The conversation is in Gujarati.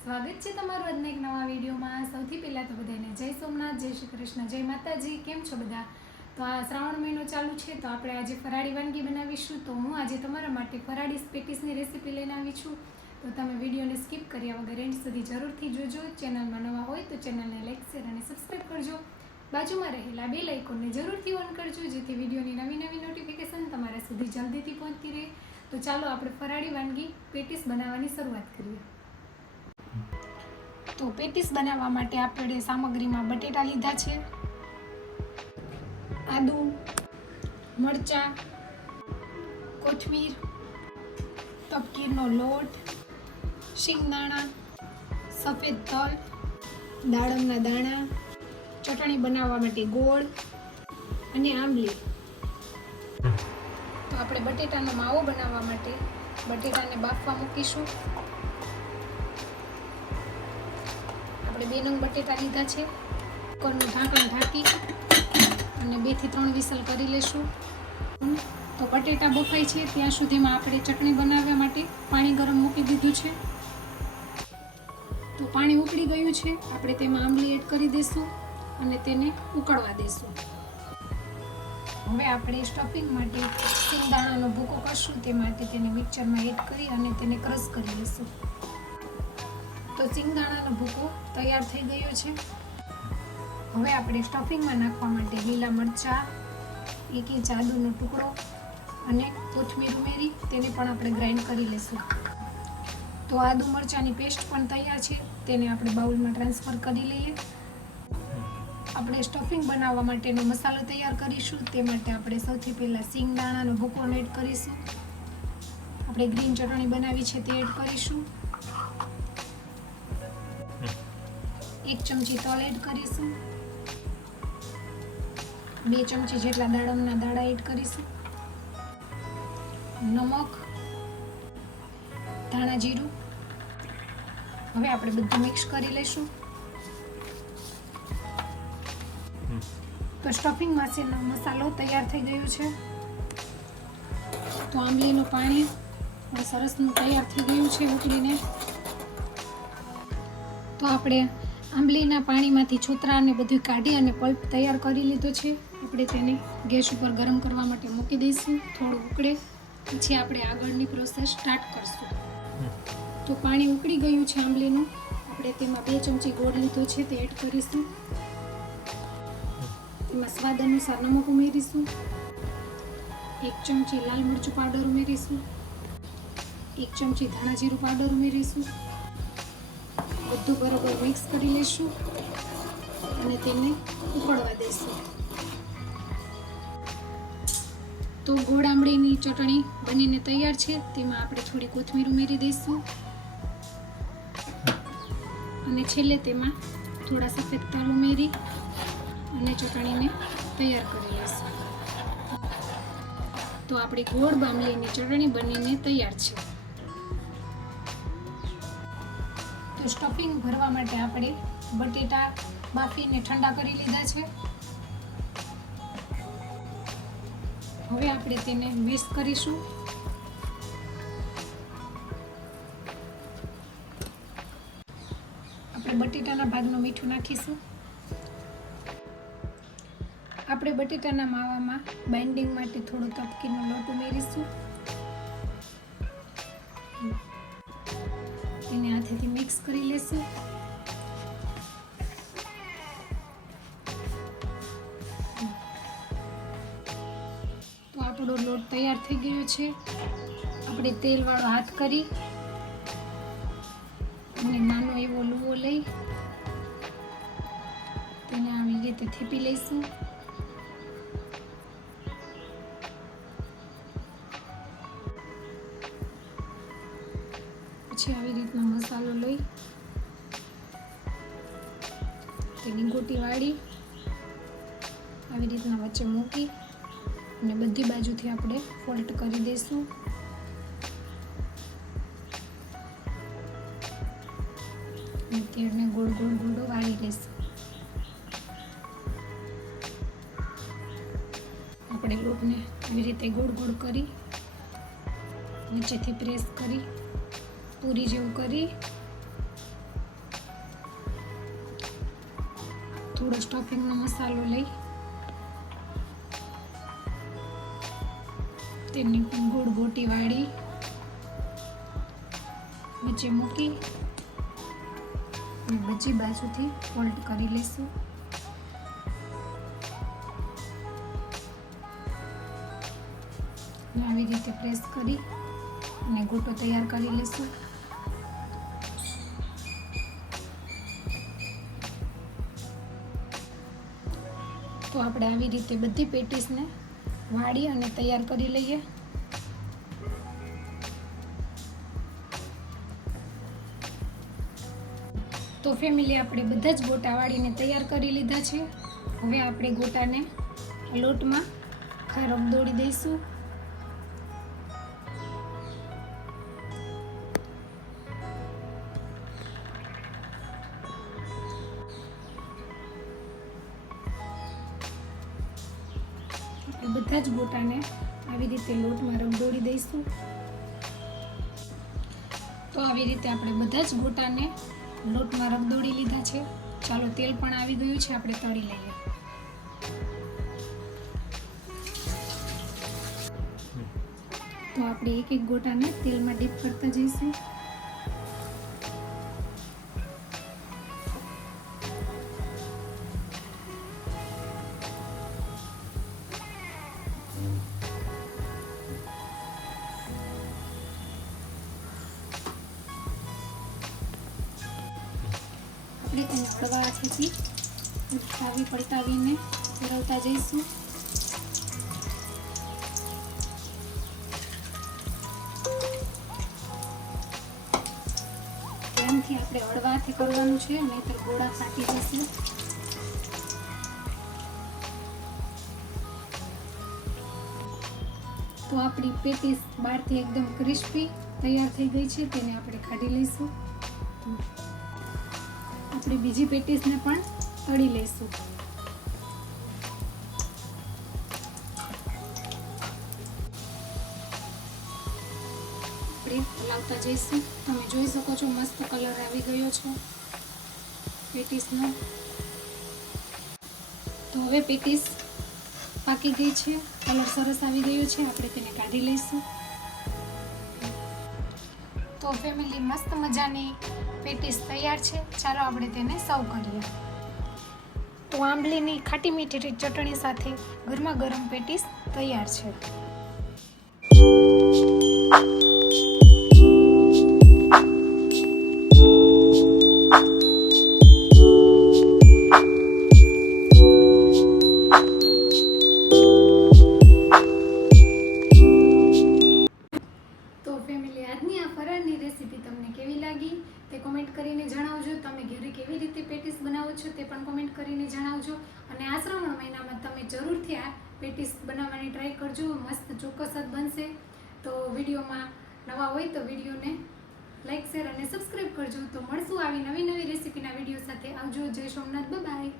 છે તમારું આજના એક નવા વિડીયોમાં. સૌથી પહેલાં તો બધાને જય સોમનાથ, જય શ્રી કૃષ્ણ, જય માતાજી. કેમ છો બધા? તો આ શ્રાવણ મહિનો ચાલુ છે, તો આપણે આજે ફરાળી વાનગી બનાવીશું. તો હું આજે તમારા માટે ફરાળી પેટીસની રેસીપી લઈને આવી છું. તો તમે વિડીયોને સ્કીપ કર્યા વગર એન્ડ સુધી જરૂરથી જોજો. ચેનલમાં નવા હોય તો ચેનલને લાઈક, શેર અને સબસ્ક્રાઈબ કરજો. બાજુમાં રહેલા બે લાઇકોનને જરૂરથી ઓન કરજો, જેથી વિડીયોની નવી નવી નોટિફિકેશન તમારા સુધી જલ્દીથી પહોંચતી રહે. તો ચાલો આપણે ફરાળી વાનગી, પેટીસ બનાવવાની શરૂઆત કરીએ. તો પેટીસ બનાવવા માટે આપણે સામગ્રીમાં બટેટા લીધા છે. આદુ, મરચાં, કોથમીર તપકીરનો લોટ, શિંગદાણા, સફેદ તલ, દાડમના દાણા, ચટણી બનાવવા માટે ગોળ અને આંબલી. તો આપણે બટેટાનો માવો બનાવવા માટે બટેટાને બાફવા મૂકીશું. આપણે બે નંગ બટેટા લીધા છે. કુકરનું ઢાંકણ ઢાંકી અને બેથી ત્રણ વિસલ કરી લેશું. તો બટેટા બફાય છે. ત્યાં સુધીમાં આપણે ચટણી બનાવવા માટે પાણી ગરમ મૂકી દીધું છે. તો પાણી ઉકળી ગયું છે. આપણે તેમાં આંબલી એડ કરી દઈશું અને તેને ઉકળવા દઈશું હવે આપણે સ્ટફિંગ માટે સિંગદાણાનો ભૂકો કરશું. તે માટે તેને મિક્સરમાં એડ કરી અને તેને ક્રશ કરી લઈશું તો સિંગદાણાનો ભૂકો તૈયાર થઈ ગયો છે. હવે આપણે સ્ટફિંગમાં નાખવા માટે લીલા મરચાં, એક આદુનો ટુકડો અને કોથમીર ઉમેરી તેને પણ આપણે ગ્રાઇન્ડ કરી લઈશું તો આદુ મરચાંની પેસ્ટ પણ તૈયાર છે, તેને આપણે બાઉલમાં ટ્રાન્સફર કરી લઈએ. આપણે સ્ટફિંગ બનાવવા માટેનો મસાલો તૈયાર કરીશું, તે માટે આપણે સૌથી પહેલાં સિંગદાણાનો ભૂકો એડ કરીશું. આપણે ગ્રીન ચટણી બનાવી છે તે એડ કરીશું. એક ચમચી તલ એડ કરીશું. બે ચમચી જેટલા દાડમના દાડા એડ કરીશું. નમક, ધાણા જીરું. હવે આપણે બધું મિક્સ કરી લઈશું. તો સ્ટફિંગ માસેનો મસાલો તૈયાર થઈ ગયો છે. તો આંબલીનું પાણી સરસનું તૈયાર થઈ ગયું છે, ઉકળીને. તો આપણે આંબલીના પાણીમાંથી છોતરા અને બધું કાઢી અને પલ્પ તૈયાર કરી લીધો છે. આપણે તેને ગેસ ઉપર ગરમ કરવા માટે મૂકી દઈશું. થોડું ઉકળે. પછી આપણે આગળની પ્રોસેસ સ્ટાર્ટ કરશું. તો પાણી ઉકળી ગયું છે આંબલીનું. આપણે તેમાં બે ચમચી ગોળ લીધો છે, તે એડ કરીશું. તેમાં સ્વાદ અનુસાર નમક ઉમેરીશું. એક ચમચી લાલ મરચું પાવડર ઉમેરીશું. એક ચમચી ધાણા જીરું પાવડર ઉમેરીશું. બધું બરોબર મિક્સ કરી લઈશું અને તેને ઉકળવા દઈશું. તો ગોળ આમળીની ચટણી બનીને તૈયાર છે, તેમાં આપણે થોડી કોથમીર ઉમેરી દઈશું. અને છેલ્લે તેમાં થોડા સફેદ તલ ઉમેરી અને ચટણીને તૈયાર કરી લઈશું. તો આપણી ગોળ બામલીની ચટણી બનીને તૈયાર છે. તો સ્ટફિંગ ભરવા માટે આપણે બટેટા બાફીને ઠંડા કરી લીધા છે. હવે આપણે તેને મિક્સ કરીશું. આપણે બટેટાના ભાગનું મીઠું નાખીશું. આપણે બટેટાના માવામાં બાઇન્ડિંગ માટે થોડો તપકીનો લોટ ઉમેરીશું. એને હાથેથી મિક્સ કરી લેશું. તો આપણો લોટ તૈયાર થઈ ગયો છે. આપણે તેલવાળો હાથ કરી અને નાનો એવો લુવો લઈ તેને આવી રીતે થેપી લઈશું. પછી આવી રીતનો મસાલો લઈ. તેની ગોટી વાળી. આવી રીતના વચ્ચે મૂકી અને બધી બાજુથી આપણે ફોલ્ટ કરી દઈશું. અને તીરને ગોળ ગોળ ગોળો વાળી લઈશું આપણે લોટને આવી રીતે ગોળ ગોળ કરી. નીચેથી પ્રેસ કરી. પૂરી જેવું કરી. થોડો સ્ટફિંગનો મસાલો લઈ. તેની ગોળ ગોટી વાળી. વચ્ચે મૂકી. અને બચી બાજુથી ફોલ્ડ કરી લઈશું આવી રીતે પ્રેસ કરી અને ગોટો તૈયાર કરી લઈશું તો આપણે આવી રીતે બધી પેટીસને વાળી અને તૈયાર કરી લઈએ. તો ફેમિલી, આપણે બધા જ ગોટા વાળીને તૈયાર કરી લીધા છે. હવે આપણે ગોટાને લોટમાં ખારક દોડી દઈશું. બધા જ ગોટાને આવી રીતે લોટમાં રંગોળી દઈશું. તો આવી રીતે આપણે બધા જ ગોટાને લોટમાં રગદોડી લીધા છે. ચાલો, તેલ પણ આવી ગયું છે, આપણે તળી લઈએ. તો આપણે એક એક ગોટાને તેલમાં ડીપ કરતા જઈશું. તેને હળવા હાથેથી ઉલટાવી પલટાવીને ફેરવતા જઈશું ધ્યાનથી આપણે હળવા હાથે કરવાનું છે નહીંતર ગોળા ફાટી જશે તો આપણી પેટીસ બહારથી એકદમ ક્રિસ્પી તૈયાર થઈ ગઈ છે, તેને આપણે કાઢી લઈશું. આપણે બીજી પેટીસને પણ તળી લઈશું. આપણે લાવતા જઈશું. તમે જોઈ શકો છો મસ્ત કલર આવી ગયો છે પેટીસનો. તો હવે પેટીસ પાકી ગઈ છે. કલર સરસ આવી ગયો છે. આપણે તેને કાઢી લઈશું. તો ફેમિલી મસ્ત મજાની પેટીસ તૈયાર છે. ચાલો આપણે તેને સર્વ કરીએ. તો આંબલીની ખાટી મીઠી ચટણી સાથે ગરમા ગરમ પેટીસ તૈયાર છે. છો તે પણ કોમેન્ટ કરીને જણાવજો. અને આ શ્રાવણ મહિનામાં તમે જરૂરથી આ પેટીસ બનાવવાની ટ્રાય કરજો. મસ્ત ચોક્કસ જ બનશે. તો વિડીયોમાં નવા હોય તો વિડીયોને લાઈક શેર અને સબસ્ક્રાઈબ કરજો. તો મળશું આવી નવી નવી રેસીપીના વીડિયો સાથે. આવજો. જય સોમનાથ. બાય